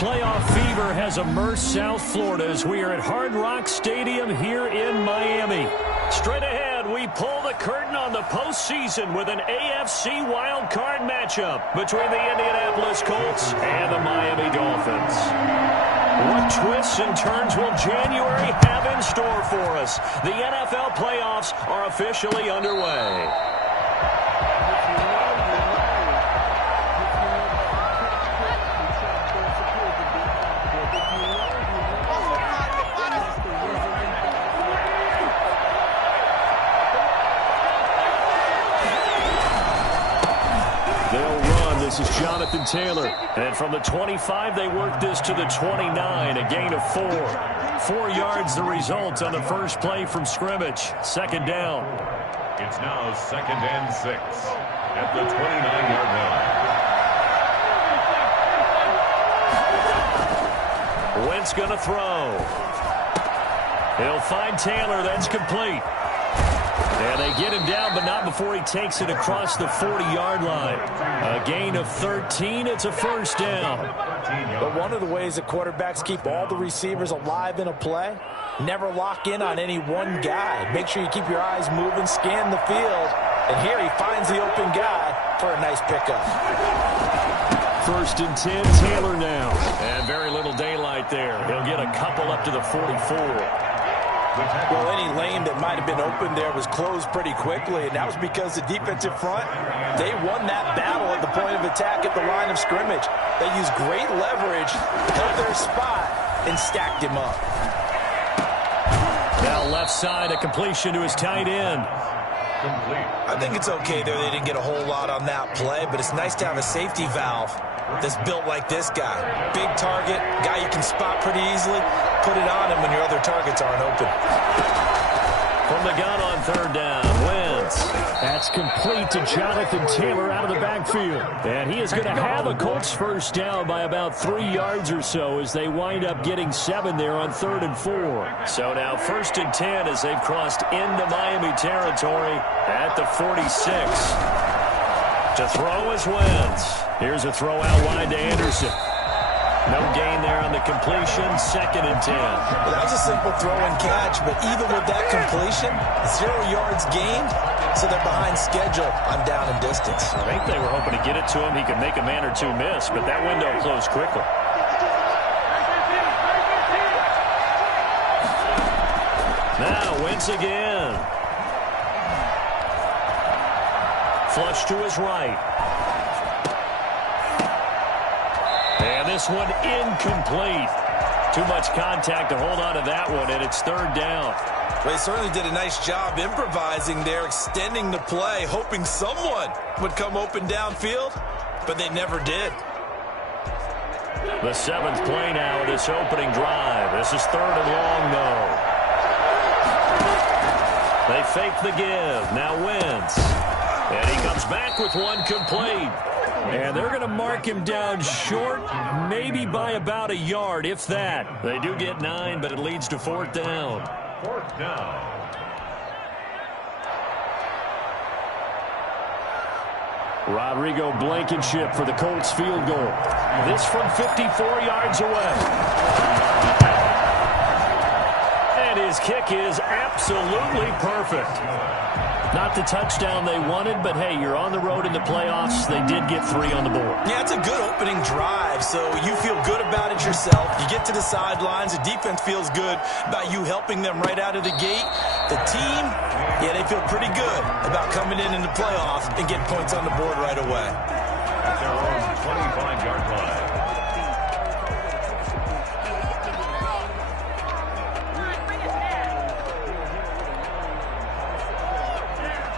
Playoff fever has immersed South Florida as we are at Hard Rock Stadium here in Miami. Straight ahead, we pull the curtain on the postseason with an AFC wildcard matchup between the Indianapolis Colts and the Miami Dolphins. What twists and turns will January have in store for us? The NFL playoffs are officially underway. This is Jonathan Taylor. And from the 25, they work this to the 29, a gain of 4. 4 yards the result on the first play from scrimmage. Second down. It's now 2nd and 6 at the 29-yard line. Wentz going to throw. He'll find Taylor. That's complete. And they get him down, but not before he takes it across the 40-yard line. A gain of 13. It's a first down. But one of the ways that quarterbacks keep all the receivers alive in a play, never lock in on any one guy. Make sure you keep your eyes moving, scan the field. And here he finds the open guy for a nice pickup. 1st and 10, Taylor now. And very little daylight there. He'll get a couple up to the 44. Well, any lane that might have been open there was closed pretty quickly, and that was because the defensive front, they won that battle at the point of attack at the line of scrimmage. They used great leverage, held their spot, and stacked him up. Now left side, a completion to his tight end. I think it's okay there. They didn't get a whole lot on that play, but it's nice to have a safety valve that's built like this guy. Big target, guy you can spot pretty easily. Put it on him when your other targets aren't open. From the gun on 3rd down, Wentz. That's complete to Jonathan Taylor out of the backfield. And he is going to have a Colts first down by about 3 yards or so as they wind up getting 7 there on 3rd and 4. So now 1st and 10 as they've crossed into Miami territory at the 46. To throw is Wentz. Here's a throw out wide to Anderson. No gain there on the completion. 2nd and 10. Well, that was a simple throw and catch, but even with that completion, 0 yards gained, so they're behind schedule on down and distance. I think they were hoping to get it to him. He could make a man or two miss, but that window closed quickly. Now Wentz again. Flush to his right. And this one incomplete. Too much contact to hold on to that one, and it's 3rd down. Well, they certainly did a nice job improvising there, extending the play, hoping someone would come open downfield, but they never did. The 7th play now of this opening drive. This is 3rd and long, though. They fake the give. Now Wentz. And he comes back with one complete. And they're going to mark him down short, maybe by about a yard, if that. They do get 9, but it leads to 4th down. 4th down. Rodrigo Blankenship for the Colts field goal. This from 54 yards away. And his kick is absolutely perfect. Not the touchdown they wanted, but hey, you're on the road in the playoffs. They did get 3 on the board. Yeah, it's a good opening drive, so you feel good about it yourself. You get to the sidelines. The defense feels good about you helping them right out of the gate. The team, yeah, they feel pretty good about coming in the playoff and getting points on the board right away. At their own 25-yard line.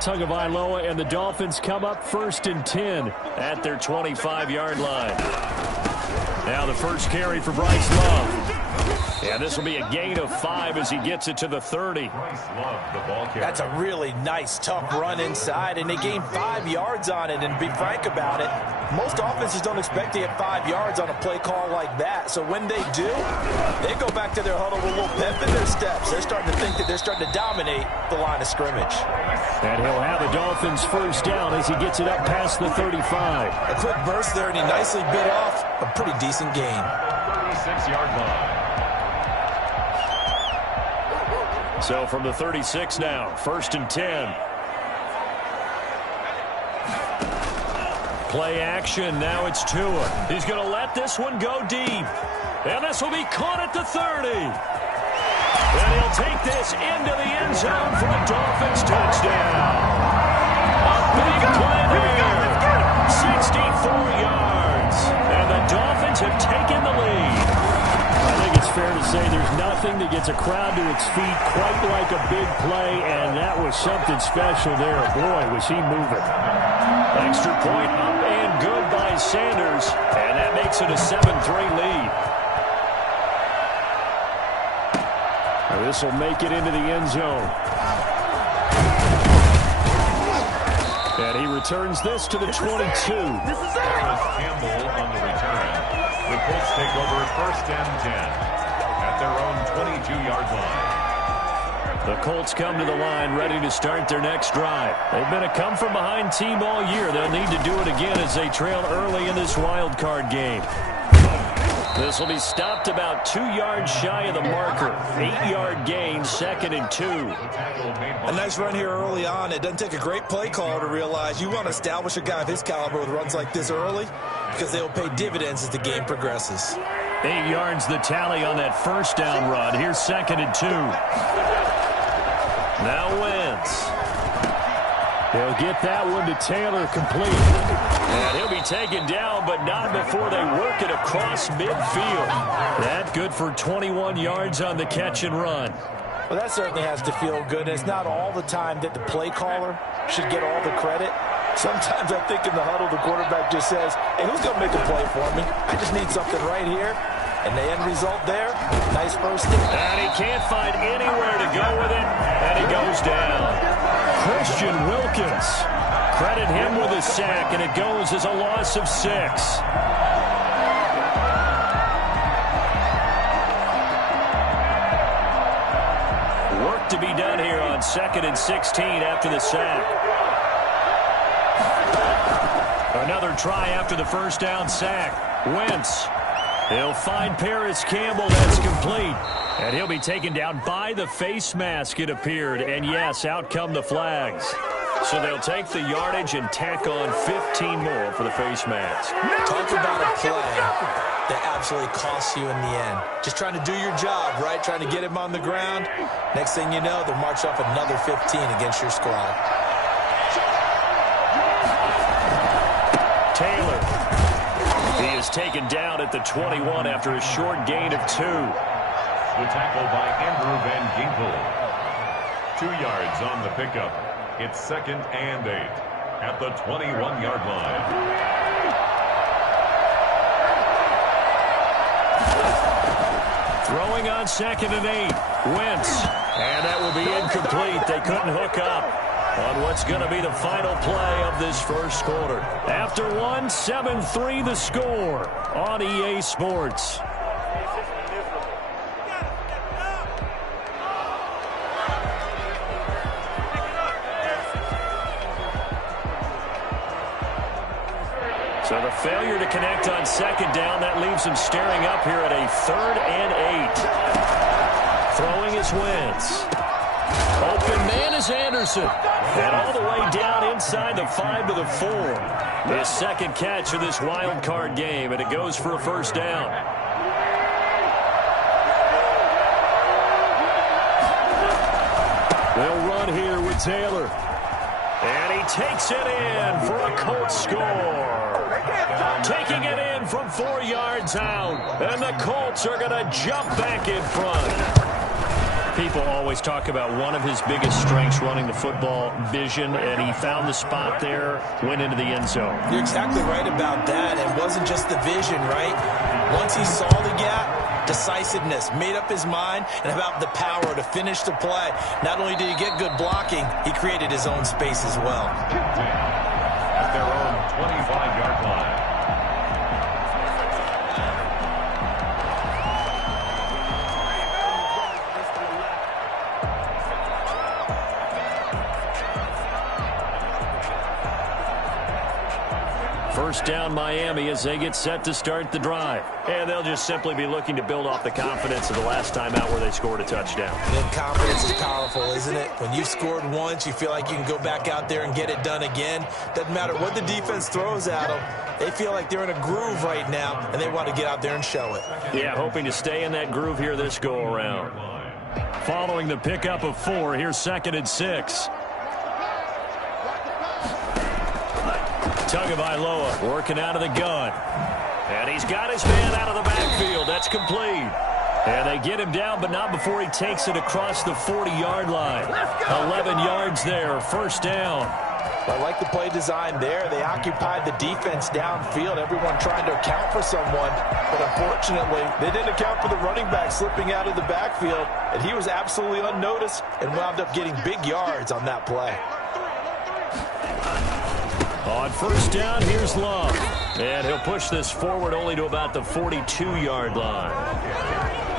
Tagovailoa and the Dolphins come up 1st and 10 at their 25-yard line. Now the first carry for Bryce Love. And this will be a gain of 5 as he gets it to the 30. That's a really nice, tough run inside, and they gained 5 yards on it. And to be frank about it, most offenses don't expect to get 5 yards on a play call like that. So when they do, they go back to their huddle with a little pep in their steps. They're starting to think that they're starting to dominate the line of scrimmage. And he'll have the Dolphins first down as he gets it up past the 35. A quick burst there, and he nicely bit off a pretty decent gain. 36-yard line. So from the 36 now, 1st and 10. Play action. Now it's Tua. He's going to let this one go deep. And this will be caught at the 30. And he'll take this into the end zone for a Dolphins touchdown. A big play there. 64 yards. And the Dolphins have taken the lead. I think it's fair to say there's nothing that gets a crowd to its feet quite like a big play, and that was something special there. Boy, was he moving. Extra point up and good by Sanders, and that makes it a 7-3 lead. This will make it into the end zone. And he returns this to the 22. This is Campbell on the return. The Colts take over 1st and 10 at their own 22-yard line. The Colts come to the line ready to start their next drive. They've been a come-from-behind team all year. They'll need to do it again as they trail early in this wild card game. This will be stopped about 2 yards shy of the marker. 8-yard gain, 2nd and 2. A nice run here early on. It doesn't take a great play caller to realize you want to establish a guy of his caliber with runs like this early because they will pay dividends as the game progresses. 8 yards the tally on that 1st down run. Here's 2nd and 2. Now Wentz. He'll get that one to Taylor complete. And he'll be taken down, but not before they work it across midfield. That good for 21 yards on the catch and run. Well, that certainly has to feel good. It's not all the time that the play caller should get all the credit. Sometimes I think in the huddle, the quarterback just says, hey, who's going to make a play for me? I just need something right here. And the end result there, nice first down. And he can't find anywhere to go with it, and he goes down. Christian Wilkins. Credit him with a sack, and it goes as a loss of 6. Work to be done here on 2nd and 16 after the sack. Another try after the 1st down sack. Wentz. He'll find Paris Campbell. That's complete. And he'll be taken down by the face mask, it appeared. And, yes, out come the flags. So they'll take the yardage and tack on 15 more for the face mask. Talk about a play that absolutely costs you in the end. Just trying to do your job, right? Trying to get him on the ground. Next thing you know, they'll march off another 15 against your squad. Taylor. He is taken down at the 21 after a short gain of 2. The tackle by Andrew Van Ginkel. 2 yards on the pickup. It's 2nd and 8 at the 21-yard line. Throwing on 2nd and 8. Wentz. And that will be incomplete. They couldn't hook up on what's going to be the final play of this 1st quarter. After 1, 7-3 the score on EA Sports. So the failure to connect on 2nd down, that leaves him staring up here at a 3rd and 8. Throwing is Wentz. Open man is Anderson. And all the way down inside the 5 to the 4. His 2nd catch of this wild card game, and it goes for a 1st down. They'll run here with Taylor. And he takes it in for a Colts score. Taking it in from 4 yards out. And the Colts are going to jump back in front. People always talk about one of his biggest strengths running the football, vision, and he found the spot there, went into the end zone. You're exactly right about that. It wasn't just the vision, right? Once he saw the gap, decisiveness, made up his mind, and about the power to finish the play. Not only did he get good blocking, he created his own space as well. At their own 25-yard line. First down Miami as they get set to start the drive. And they'll just simply be looking to build off the confidence of the last time out where they scored a touchdown. And confidence is powerful, isn't it? When you've scored once, you feel like you can go back out there and get it done again. Doesn't matter what the defense throws at them. They feel like they're in a groove right now, and they want to get out there and show it. Yeah, hoping to stay in that groove here this go-around. Following the pickup of 4, here's 2nd and 6. Tagovailoa working out of the gun. And he's got his man out of the backfield. That's complete. And they get him down, but not before he takes it across the 40-yard line. 11 yards there, first down. I like the play design there. They occupied the defense downfield, everyone trying to account for someone. But unfortunately, they didn't account for the running back slipping out of the backfield. And he was absolutely unnoticed and wound up getting big yards on that play. On first down, here's Love. And he'll push this forward only to about the 42-yard line.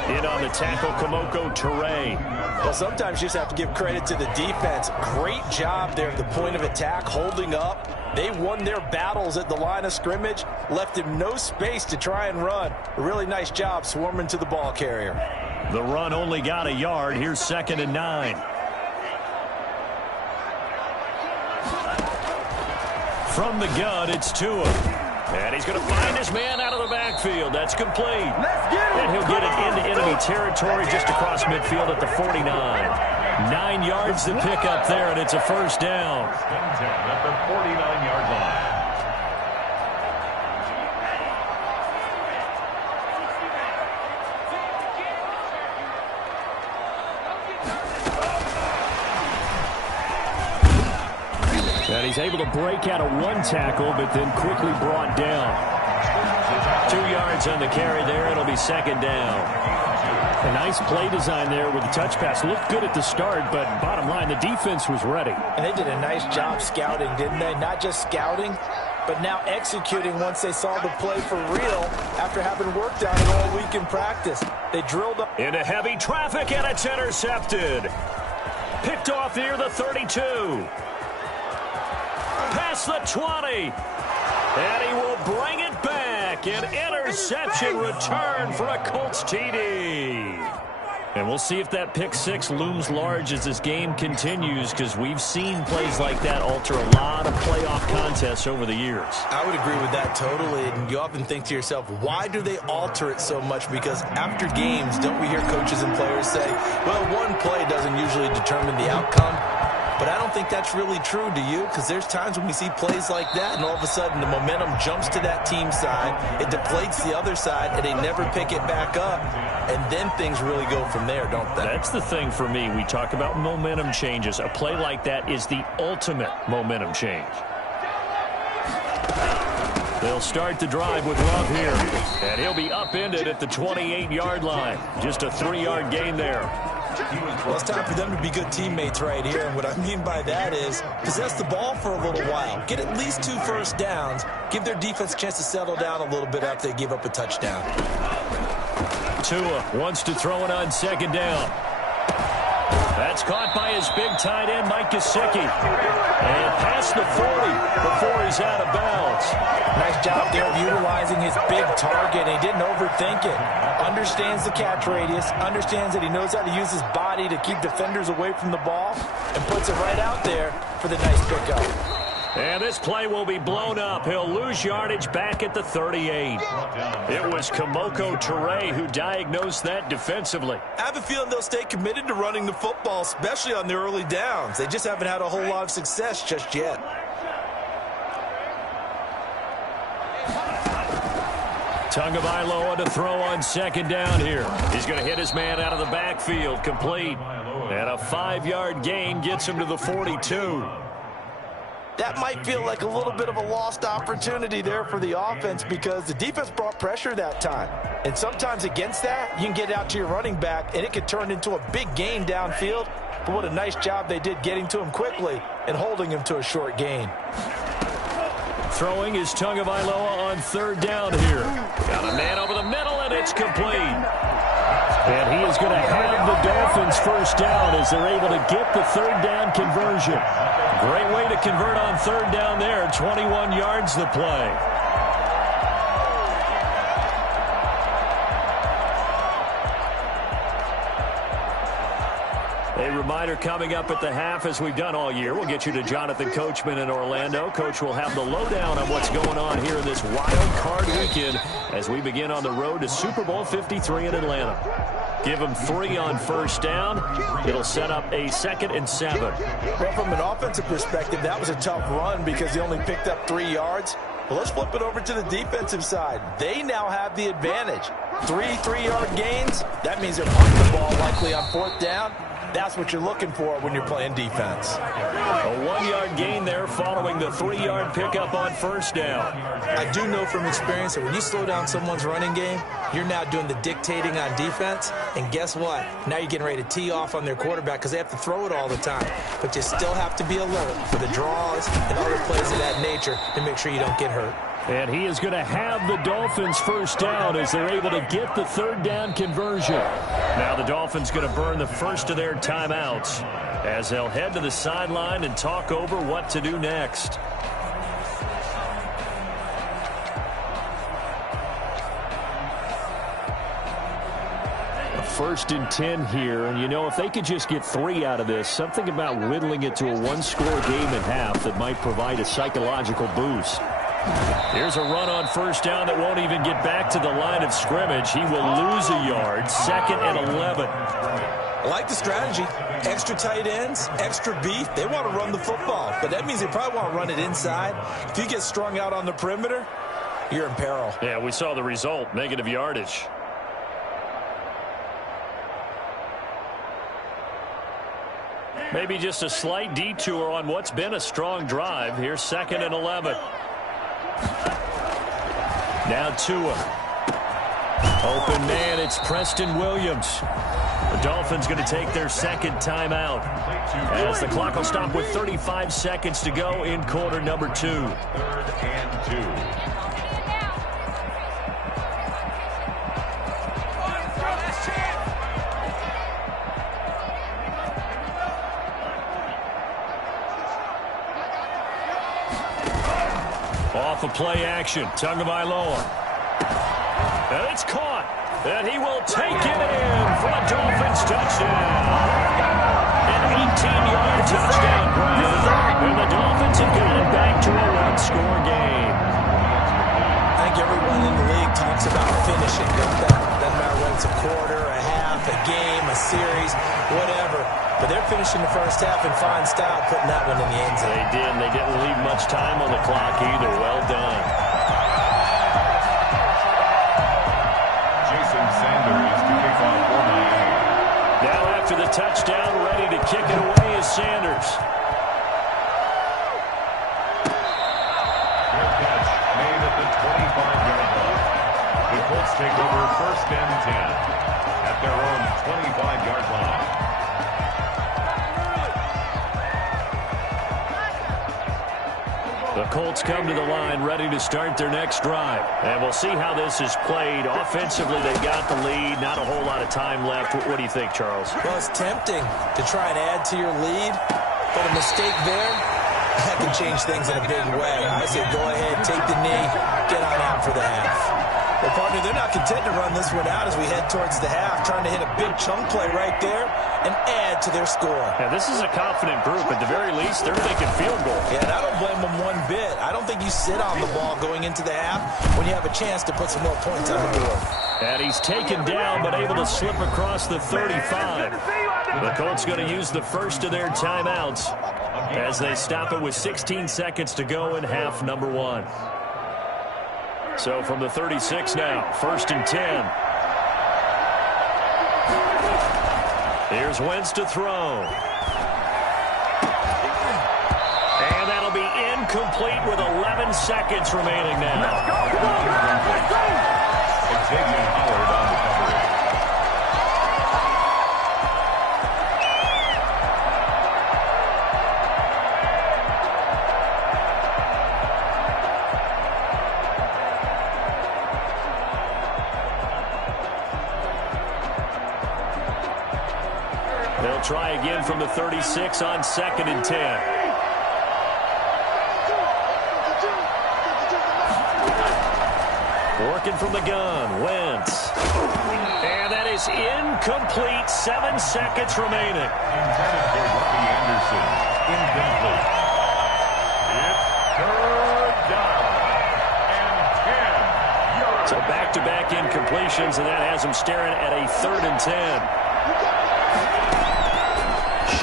In on the tackle, Kemoko Turay. Well, sometimes you just have to give credit to the defense. Great job there at the point of attack, holding up. They won their battles at the line of scrimmage, left him no space to try and run. A really nice job swarming to the ball carrier. The run only got a yard. Here's 2nd and 9. From the gun, it's Tua. And he's going to find his man out of the backfield. That's complete. And he'll get it into enemy territory just across midfield at the 49. 9 yards to pick up there, and it's a first down. At the 49-yard line. And he's able to break out of one tackle, but then quickly brought down. 2 yards on the carry there. It'll be 2nd down. A nice play design there with the touch pass. Looked good at the start, but bottom line, the defense was ready. And they did a nice job scouting, didn't they? Not just scouting, but now executing once they saw the play for real after having worked on it all week in practice. They drilled up into heavy traffic, and it's intercepted. Picked off near the 32. Past the 20. And he will bring it back. An interception return for a Colts TD. And we'll see if that pick 6 looms large as this game continues, because we've seen plays like that alter a lot of playoff contests over the years. I would agree with that totally. And you often think to yourself, why do they alter it so much? Because after games, don't we hear coaches and players say, well, one play doesn't usually determine the outcome? But I don't think that's really true, do you? Because there's times when we see plays like that, and all of a sudden the momentum jumps to that team side, it deflates the other side, and they never pick it back up. And then things really go from there, don't they? That's the thing for me. We talk about momentum changes. A play like that is the ultimate momentum change. They'll start the drive with Love here. And he'll be upended at the 28-yard line. Just a 3-yard gain there. Well, it's time for them to be good teammates right here. And what I mean by that is possess the ball for a little while. Get at least 2 first downs. Give their defense a chance to settle down a little bit after they give up a touchdown. Tua wants to throw it on 2nd down. That's caught by his big tight end, Mike Gesicki. And past the 40 before he's out of bounds. Nice job there of utilizing his big target. He didn't overthink it. Understands the catch radius. Understands that he knows how to use his body to keep defenders away from the ball. And puts it right out there for the nice pickup. And this play will be blown up. He'll lose yardage back at the 38. It was Kemoko Turay who diagnosed that defensively. I have a feeling they'll stay committed to running the football, especially on their early downs. They just haven't had a whole lot of success just yet. Tagovailoa to throw on 2nd down here. He's going to hit his man out of the backfield, complete. And a 5-yard gain gets him to the 42. That might feel like a little bit of a lost opportunity there for the offense because the defense brought pressure that time. And sometimes against that, you can get out to your running back, and it could turn into a big gain downfield. But what a nice job they did getting to him quickly and holding him to a short gain. Throwing is Tagovailoa on 3rd down here. Got a man over the middle, and it's complete. And he is going to have the Dolphins first down as they're able to get the 3rd down conversion. Great way to convert on third down there. 21 yards the play. A reminder coming up at the half, as we've done all year. We'll get you to Jonathan Coachman in Orlando. Coach will have the lowdown on what's going on here in this wild card weekend as we begin on the road to Super Bowl 53 in Atlanta. Give them 3 on first down. It'll set up a 2nd and 7. Well, from an offensive perspective, that was a tough run because he only picked up 3 yards. Well, let's flip it over to the defensive side. They now have the advantage. 3 3-yard gains. That means they're punting the ball likely on 4th down. That's what you're looking for when you're playing defense. A 1-yard gain there following the 3-yard pickup on first down. I do know from experience that when you slow down someone's running game, you're now doing the dictating on defense. And guess what? Now you're getting ready to tee off on their quarterback because they have to throw it all the time. But you still have to be alert for the draws and other plays of that nature to make sure you don't get hurt. And he is going to have the Dolphins first down as they're able to get the 3rd down conversion. Now the Dolphins going to burn the first of their timeouts as they'll head to the sideline and talk over what to do next. First and 10 here, and you know, if they could just get 3 out of this, something about whittling it to a 1-score game at half that might provide a psychological boost. Here's a run on first down that won't even get back to the line of scrimmage. He will lose a yard. 2nd and 11. I like the strategy. Extra tight ends, extra beef. They want to run the football, but that means they probably want to run it inside. If you get strung out on the perimeter, you're in peril. Yeah, we saw the result, negative yardage. Maybe just a slight detour on what's been a strong drive. Here's 2nd and 11. Now Tua. Open man, it's Preston Williams. The Dolphins going to take their 2nd timeout as the clock will stop with 35 seconds to go in quarter number 2. 3rd and 2. Off of play action, Tagovailoa. And it's caught. And he will take it in for a Dolphins touchdown. An 18-yard touchdown grab. And the Dolphins have got it back to a 1-score game. I think everyone in the league talks about finishing. Doesn't matter whether it's a quarter, a half, a game, a series, whatever. But they're finishing the first half in fine style, putting that one in the end zone. They did, and they didn't leave much time on the clock either. Well done. Jason Sanders to kick off for Miami. Now after the touchdown, ready to kick it away is Sanders. Fair catch made at the 25-yard line. The Colts take over 1st and 10 at their own 25-yard line. The Colts come to the line ready to start their next drive. And we'll see how this is played. Offensively, they've got the lead. Not a whole lot of time left. What do you think, Charles? Well, it's tempting to try and add to your lead, but a mistake there, that can change things in a big way. I say go ahead, take the knee, get on out for the half. Well, partner, they're not content to run this one out as we head towards the half, trying to hit a big chunk play right there and add to their score. Yeah, this is a confident group. At the very least, they're thinking field goal. Yeah, and I don't blame them one bit. I don't think you sit on the ball going into the half when you have a chance to put some more points on the board. And he's taken down, but able to slip across the 35. The Colts going to use the first of their timeouts as they stop it with 16 seconds to go in half number 1. So from the 36 now, 1st and 10. Here's Wentz to throw. And that'll be incomplete with 11 seconds remaining now. Xavier Howard on the coverage. They'll try again from the 36 on 2nd and 10. Working from the gun, Wentz. And that is incomplete. 7 seconds remaining. Intended for Robbie Anderson. Incomplete. It's third down and 10 yards. So back-to-back incompletions, and that has him staring at a 3rd and 10.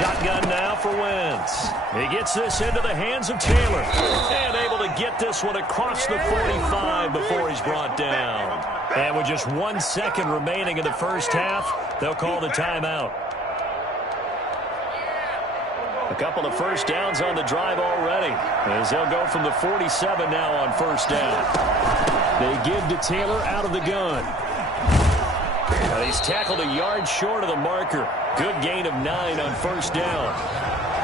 Shotgun now for Wentz. He gets this into the hands of Taylor. And able to get this one across the 45 before he's brought down. And with just 1 second remaining in the first half, they'll call the timeout. A couple of first downs on the drive already, as they'll go from the 47 now on first down. They give to Taylor out of the gun. And he's tackled a yard short of the marker. Good gain of 9 on first down.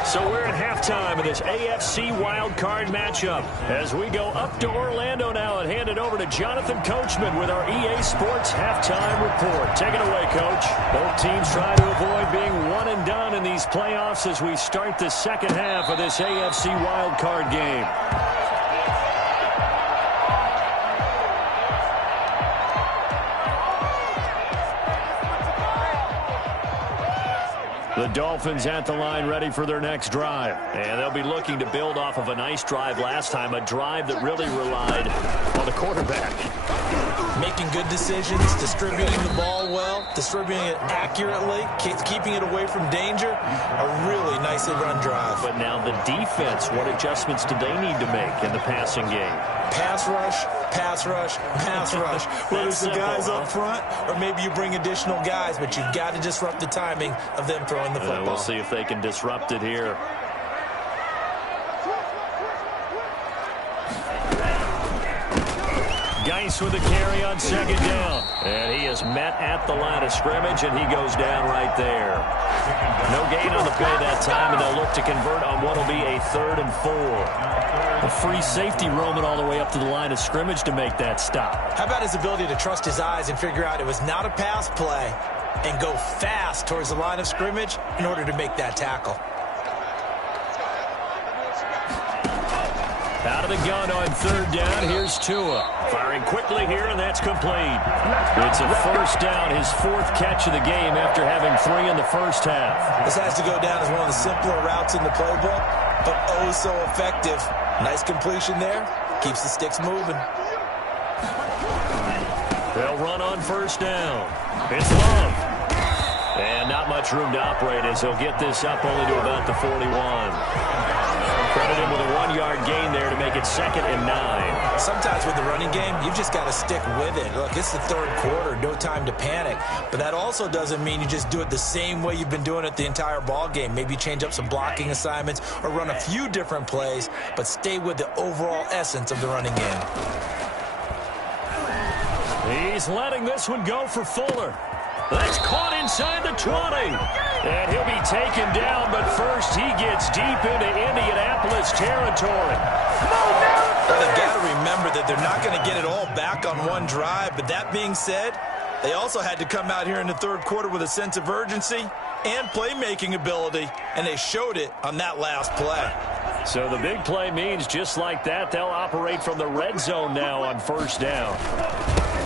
So we're at halftime of this AFC wildcard matchup as we go up to Orlando now and hand it over to Jonathan Coachman with our EA Sports halftime report. Take it away, Coach. Both teams try to avoid being one and done in these playoffs as we start the second half of this AFC wildcard game. The Dolphins at the line ready for their next drive. And they'll be looking to build off of a nice drive last time, a drive that really relied on the quarterback. Making good decisions, distributing the ball well, distributing it accurately, keeping it away from danger. A really nicely run drive. But now the defense, what adjustments do they need to make in the passing game? Pass rush, pass rush, pass rush. Whether it's the guys up front or maybe you bring additional guys, but you've got to disrupt the timing of them throwing the football. We'll see if they can disrupt it here. Geis with a carry on second down. And he is met at the line of scrimmage, and he goes down right there. No gain on the play that time, and they'll look to convert on what will be a 3rd and 4. A free safety roaming all the way up to the line of scrimmage to make that stop. How about his ability to trust his eyes and figure out it was not a pass play and go fast towards the line of scrimmage in order to make that tackle. Out of the gun on 3rd down, here's Tua. Firing quickly here, and that's complete. It's a first down, his 4th catch of the game after having 3 in the first half. This has to go down as one of the simpler routes in the playbook, but oh so effective. Nice completion there. Keeps the sticks moving. They'll run on first down. It's Love. And not much room to operate as he'll get this up only to about the 41. Credit him with a 1-yard gain there to make it 2nd and 9. Sometimes with the running game, you've just got to stick with it. Look, it's the 3rd quarter, no time to panic. But that also doesn't mean you just do it the same way you've been doing it the entire ball game. Maybe change up some blocking assignments or run a few different plays, but stay with the overall essence of the running game. He's letting this one go for Fuller. That's caught inside the 20. And he'll be taken down, but first he gets deep into Indianapolis territory. Well, they've got to remember that they're not going to get it all back on one drive. But that being said, they also had to come out here in the 3rd quarter with a sense of urgency and playmaking ability, and they showed it on that last play. So the big play means just like that, they'll operate from the red zone now on first down.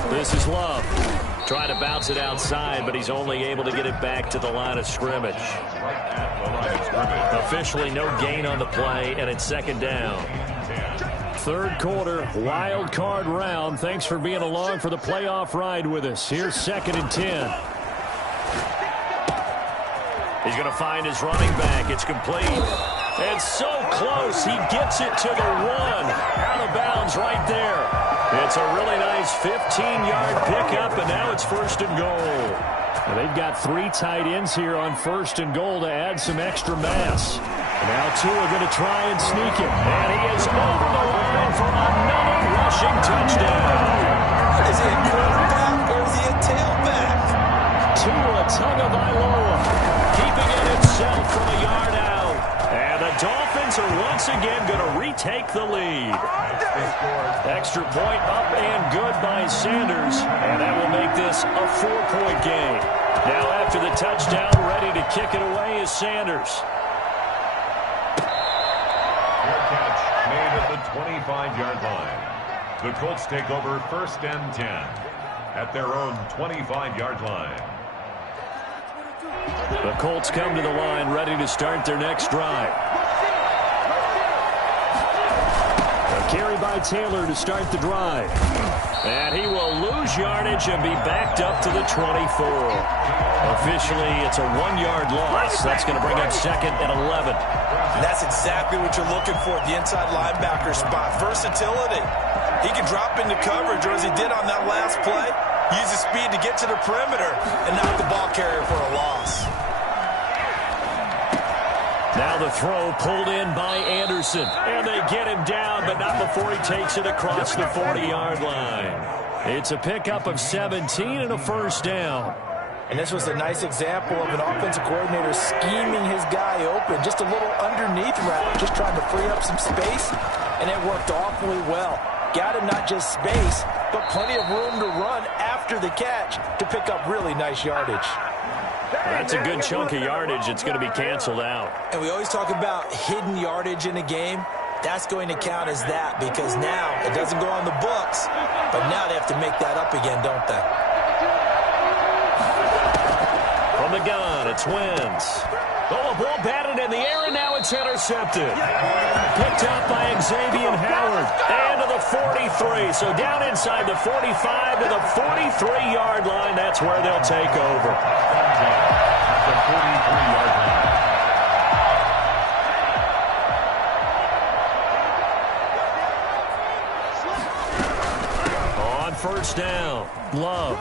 This is Love. Trying to bounce it outside, but he's only able to get it back to the line of scrimmage. Officially no gain on the play, and it's 2nd down. 3rd quarter, wild card round. Thanks for being along for the playoff ride with us. Here's 2nd and 10. He's going to find his running back. It's complete. And so close, he gets it to the 1. Out of bounds right there. It's a really nice 15-yard pickup, and now it's 1st and goal. And they've got 3 tight ends here on 1st and goal to add some extra mass. Now Tua going to try and sneak it. And he is over the line for another rushing touchdown. Is he a quarterback or is he a tailback? Tua Tagovailoa keeping it himself from a yard out. And the Dolphins are once again going to retake the lead. Extra point up and good by Sanders. And that will make this a 4-point game. Now after the touchdown, ready to kick it away is Sanders. Fair catch made at the 25-yard line. The Colts take over 1st and 10 at their own 25-yard line. The Colts come to the line ready to start their next drive. A carry by Taylor to start the drive. And he will lose yardage and be backed up to the 24. Officially, it's a 1-yard loss. That's going to bring up 2nd and 11. And that's exactly what you're looking for at the inside linebacker spot. Versatility. He can drop into coverage, or as he did on that last play, use his speed to get to the perimeter and knock the ball carrier for a loss. Now the throw pulled in by Anderson. And they get him down, but not before he takes it across the 40-yard line. It's a pickup of 17 and a first down. And this was a nice example of an offensive coordinator scheming his guy open. Just a little underneath route, just trying to free up some space, and it worked awfully well. Got him not just space, but plenty of room to run after the catch to pick up really nice yardage. That's a good chunk of yardage. It's going to be canceled out. And we always talk about hidden yardage in a game. That's going to count as that because now it doesn't go on the books, but now they have to make that up again, don't they? From the gun, it's Wentz. Oh, a ball batted in the air, and now it's intercepted. Picked up by Xavier Howard. And to the 43. So down inside the 45 to the 43-yard line. That's where they'll take over. The 43-yard line. On first down, Love.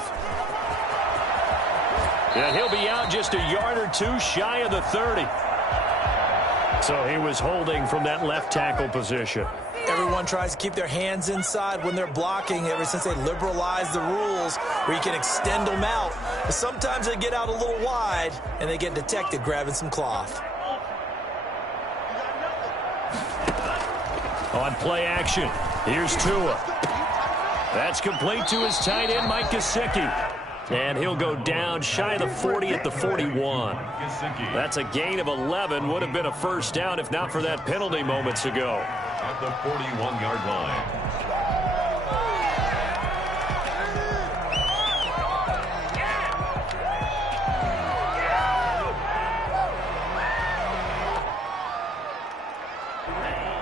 And he'll be out just a yard or two shy of the 30. So he was holding from that left tackle position. Everyone tries to keep their hands inside when they're blocking ever since they liberalized the rules where you can extend them out. But sometimes they get out a little wide and they get detected grabbing some cloth. On play action, here's Tua. That's complete to his tight end, Mike Gesicki. And he'll go down shy of the 40 at the 41. That's a gain of 11. Would have been a first down if not for that penalty moments ago. At the 41-yard line.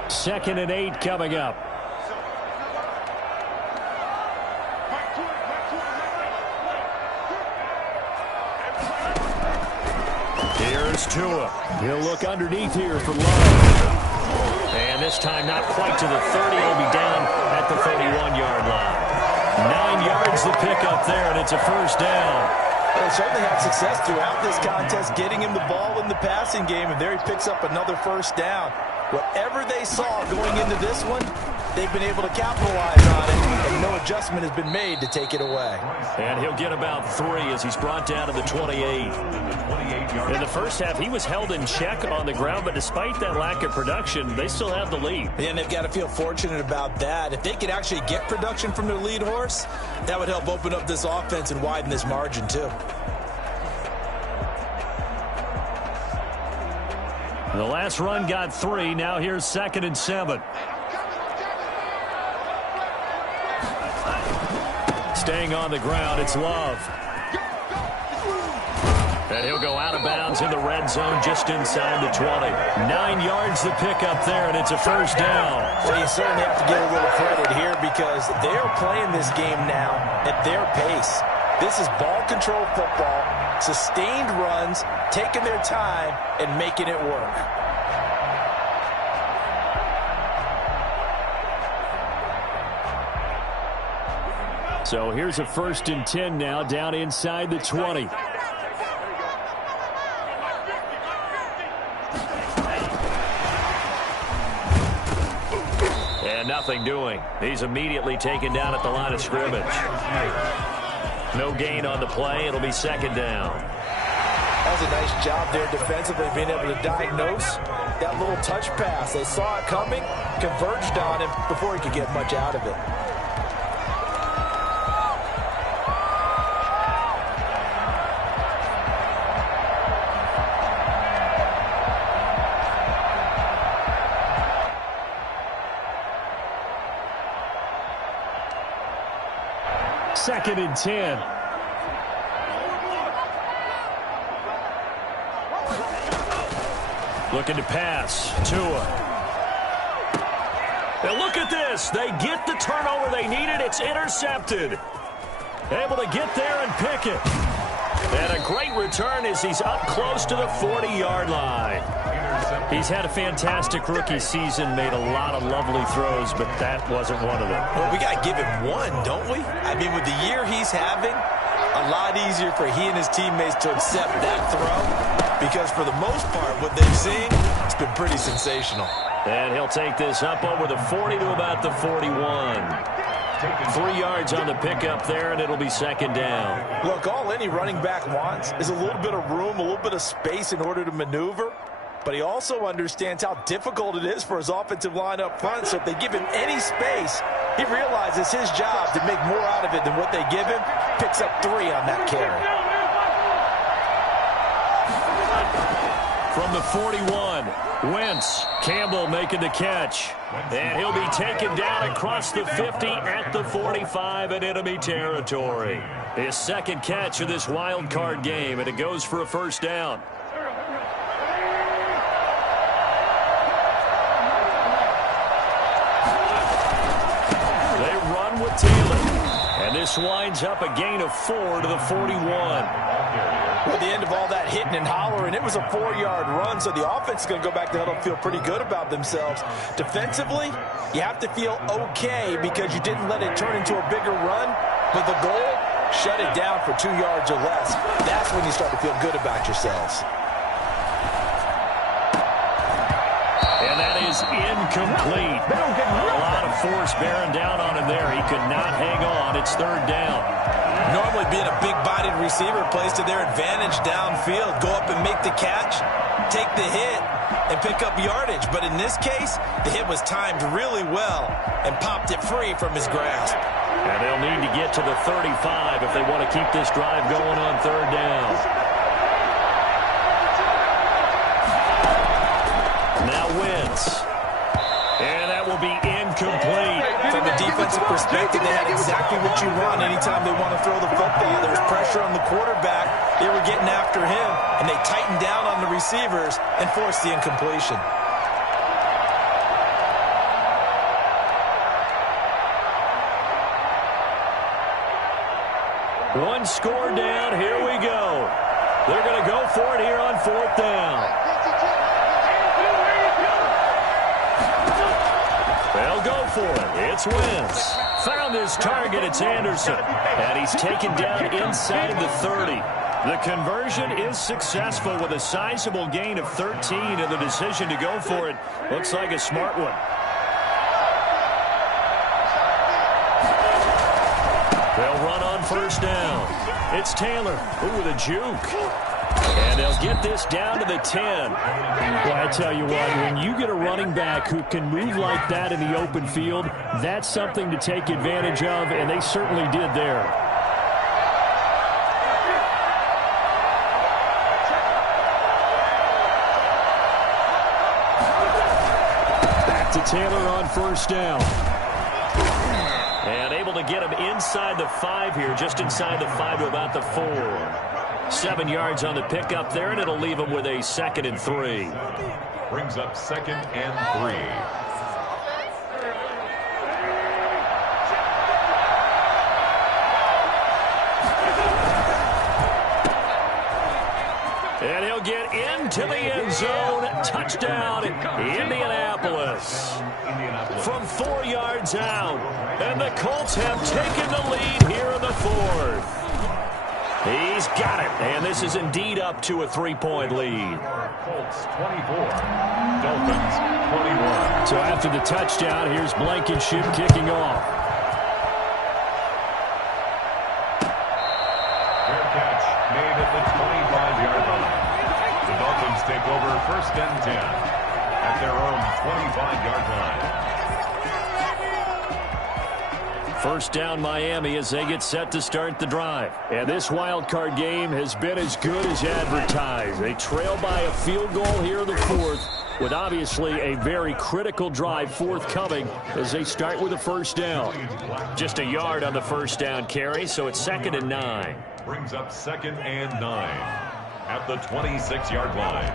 Second and 8 coming up. Here's Tua. He'll look underneath here for Love. And this time not quite to the 30. He'll be down at the 31-yard line. 9 yards the pickup there, and it's a first down. They certainly had success throughout this contest, getting him the ball in the passing game, and there he picks up another first down. Whatever they saw going into this one, they've been able to capitalize on it, and no adjustment has been made to take it away. And he'll get about 3 as he's brought down to the 28. In the first half, he was held in check on the ground, but despite that lack of production, they still have the lead. And they've got to feel fortunate about that. If they could actually get production from their lead horse, that would help open up this offense and widen this margin too. The last run got 3. Now here's 2nd and 7. Staying on the ground, it's Love. And he'll go out of bounds in the red zone just inside the 20. 9 yards the pickup there, and it's a first down. Well, you certainly have to give a little credit here because they're playing this game now at their pace. This is ball control football, sustained runs, taking their time, and making it work. So here's a 1st and 10 now, down inside the 20. And nothing doing. He's immediately taken down at the line of scrimmage. No gain on the play. It'll be 2nd down. That was a nice job there defensively, being able to diagnose that little touch pass. They saw it coming, converged on him before he could get much out of it. 2nd and 10. Looking to pass. Tua. And look at this. They get the turnover they needed. It's intercepted. Able to get there and pick it. And a great return as he's up close to the 40-yard line. He's had a fantastic rookie season, made a lot of lovely throws, but that wasn't one of them. Well, we got to give him one, don't we? I mean, with the year he's having, a lot easier for he and his teammates to accept that throw, because for the most part, what they've seen, it's been pretty sensational. And he'll take this up over the 40 to about the 41. 3 yards on the pickup there, and it'll be 2nd down. Look, all any running back wants is a little bit of room, a little bit of space in order to maneuver. But he also understands how difficult it is for his offensive line up front. So if they give him any space, he realizes his job to make more out of it than what they give him. Picks up 3 on that carry. From the 41, Wentz. Campbell making the catch. And he'll be taken down across the 50 at the 45 in enemy territory. His 2nd catch of this wild card game, and it goes for a 1st down. They run with Taylor. And this winds up a gain of 4 to the 41. At the end of all that hitting and hollering, it was a 4-yard run, so the offense is going to go back to huddle and feel pretty good about themselves. Defensively, you have to feel okay because you didn't let it turn into a bigger run, but the goal, shut it down for 2 yards or less. That's when you start to feel good about yourselves. And that is incomplete. A lot of force bearing down on him there. He could not hang on. It's 3rd down. Normally being a big-bodied receiver plays to their advantage downfield. Go up and make the catch, take the hit, and pick up yardage. But in this case, the hit was timed really well and popped it free from his grasp. And they'll need to get to the 35 if they want to keep this drive going on 3rd down. Now Wentz. And that will be incomplete. From a defensive perspective, they had exactly what you want anytime they want to throw the football. There was pressure on the quarterback. They were getting after him, and they tightened down on the receivers and forced the incompletion. One score down. Here we go. They're going to go for it here on 4th down. They'll go for it. It's Wentz. Found his target. It's Anderson. And he's taken down inside the 30. The conversion is successful with a sizable gain of 13, and the decision to go for it looks like a smart one. They'll run on 1st down. It's Taylor. Ooh, the juke. And they'll get this down to the 10. Well, I tell you what, when you get a running back who can move like that in the open field, that's something to take advantage of, and they certainly did there. Back to Taylor on 1st down. And able to get him inside the 5 here, just inside the 5 to about the 4. 7 yards on the pickup there, and it'll leave him with a 2nd and 3. Brings up 2nd and 3. And he'll get into the end zone. Touchdown, Indianapolis. From 4 yards out. And the Colts have taken the lead here in the 4th. He's got it. And this is indeed up to a 3-point lead. Colts 24. Dolphins 21. So after the touchdown, here's Blankenship kicking off. Fair catch made at the 25-yard line. The Dolphins take over 1st and 10 at their own 25-yard line. 1st down Miami as they get set to start the drive. And this wild card game has been as good as advertised. They trail by a field goal here in the 4th. with obviously a very critical drive forthcoming as they start with a first down. Just a yard on the first down carry, so it's 2nd and 9. Brings up 2nd and 9 at the 26-yard line.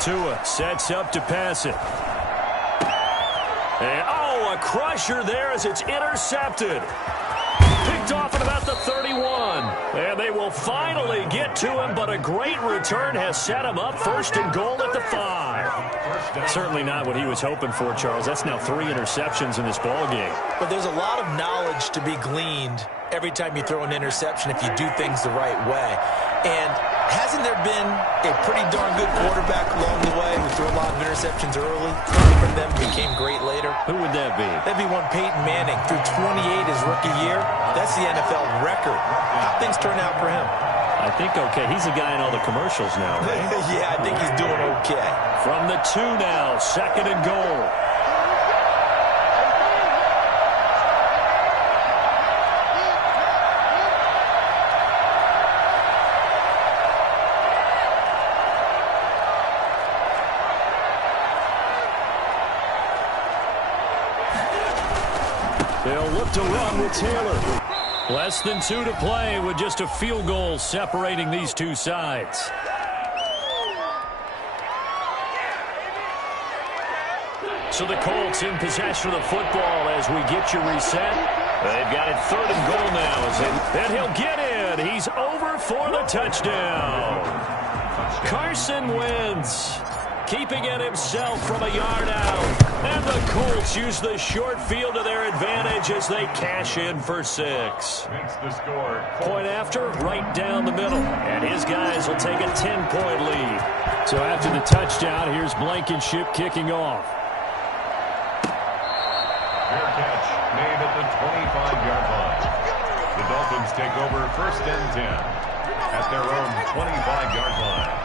Tua sets up to pass it. And, a crusher there as it's intercepted. Picked off at about the 31. And they will finally get to him, but a great return has set him up 1st and goal at the 5. Certainly not what he was hoping for, Charles. That's now 3 interceptions in this ball game. But there's a lot of knowledge to be gleaned every time you throw an interception if you do things the right way. And hasn't there been a pretty darn good quarterback along the way who threw a lot of interceptions early? From them became great later. Who would that be? That'd be one Peyton Manning. Threw 28 his rookie year. That's the NFL record. How things turn out for him? I think okay. He's the guy in all the commercials now, right? Yeah, I think he's doing okay. From the 2 now, 2nd and goal. They'll look to run with Taylor. Less than 2 to play with just a field goal separating these two sides. So the Colts in possession of the football as we get you reset. They've got it 3rd and goal now. And he'll get in. He's over for the touchdown. Carson Wentz keeping it himself from a yard out. And the Colts use the short field to their advantage as they cash in for 6. Makes the score. Point after, right down the middle. And his guys will take a 10-point lead. So after the touchdown, here's Blankenship kicking off. Fair catch made at the 25-yard line. The Dolphins take over 1st and 10 at their own 25-yard line.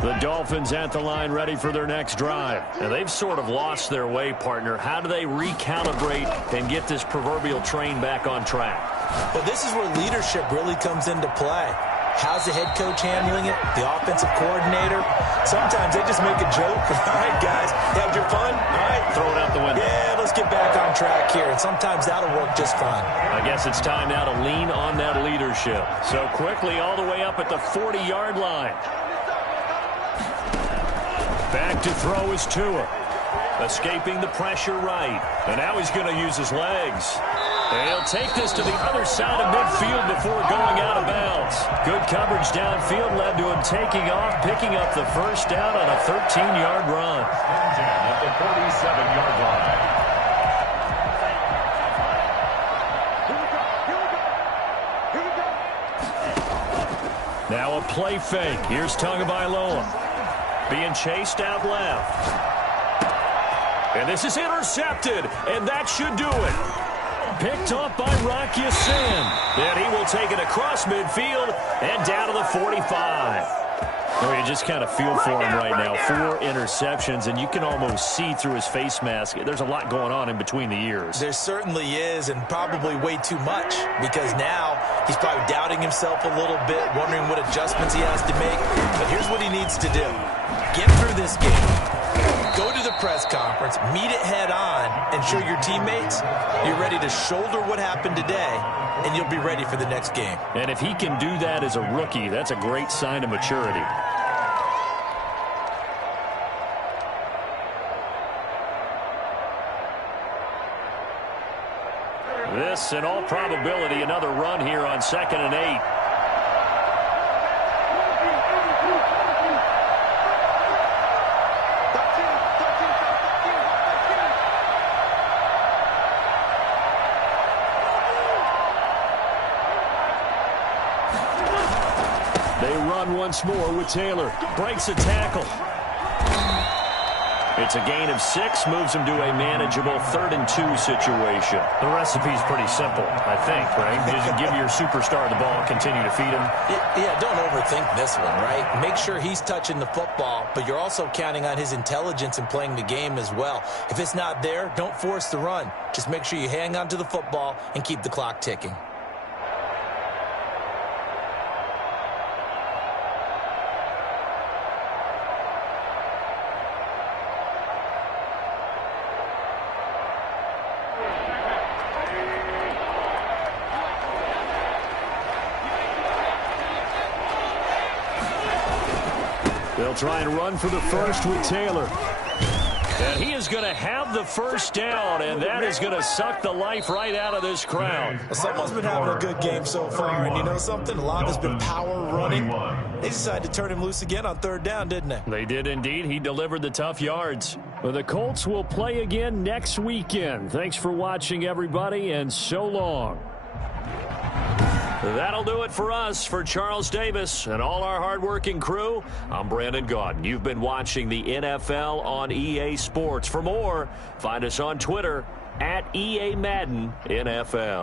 The Dolphins at the line ready for their next drive. And they've sort of lost their way, partner. How do they recalibrate and get this proverbial train back on track? Well, this is where leadership really comes into play. How's the head coach handling it? The offensive coordinator? Sometimes they just make a joke. All right, guys, you had your fun? All right. Throw it out the window. Yeah, let's get back on track here. And sometimes that'll work just fine. I guess it's time now to lean on that leadership. So quickly all the way up at the 40-yard line. Back to throw is Tua. Escaping the pressure right. And now he's going to use his legs. And he'll take this to the other side of midfield before going out of bounds. Good coverage downfield led to him taking off, picking up the first down on a 13-yard run. At the 47-yard line. Now a play fake. Here's Tagovailoa. Being chased out left. And this is intercepted, and that should do it. Picked off by Rock Ya-Sin. And he will take it across midfield and down to the 45. Well, you just kind of feel for him right now. 4 interceptions, and you can almost see through his face mask. There's a lot going on in between the ears. There certainly is, and probably way too much, because now he's probably doubting himself a little bit, wondering what adjustments he has to make. But here's what he needs to do. Get through this game. Go to the press conference, meet it head on, and show your teammates you're ready to shoulder what happened today, and you'll be ready for the next game. And if he can do that as a rookie, that's a great sign of maturity. This, in all probability, another run here on 2nd and 8. They run once more with Taylor. Breaks a tackle. It's a gain of 6, moves them to a manageable 3rd-and-2 situation. The recipe's pretty simple, I think, right? Just give your superstar the ball and continue to feed him. Yeah, don't overthink this one, right? Make sure he's touching the football, but you're also counting on his intelligence in playing the game as well. If it's not there, don't force the run. Just make sure you hang on to the football and keep the clock ticking. They'll try and run for the first with Taylor. And he is going to have the first down, and that is going to suck the life right out of this crowd. Well, someone's been having a good game so far, and you know something? A lot has been power running. They decided to turn him loose again on 3rd down, didn't they? They did indeed. He delivered the tough yards. Well, the Colts will play again next weekend. Thanks for watching, everybody, and so long. That'll do it for us. For Charles Davis and all our hardworking crew, I'm Brandon Gaudin. You've been watching the NFL on EA Sports. For more, find us on Twitter @EA Madden NFL.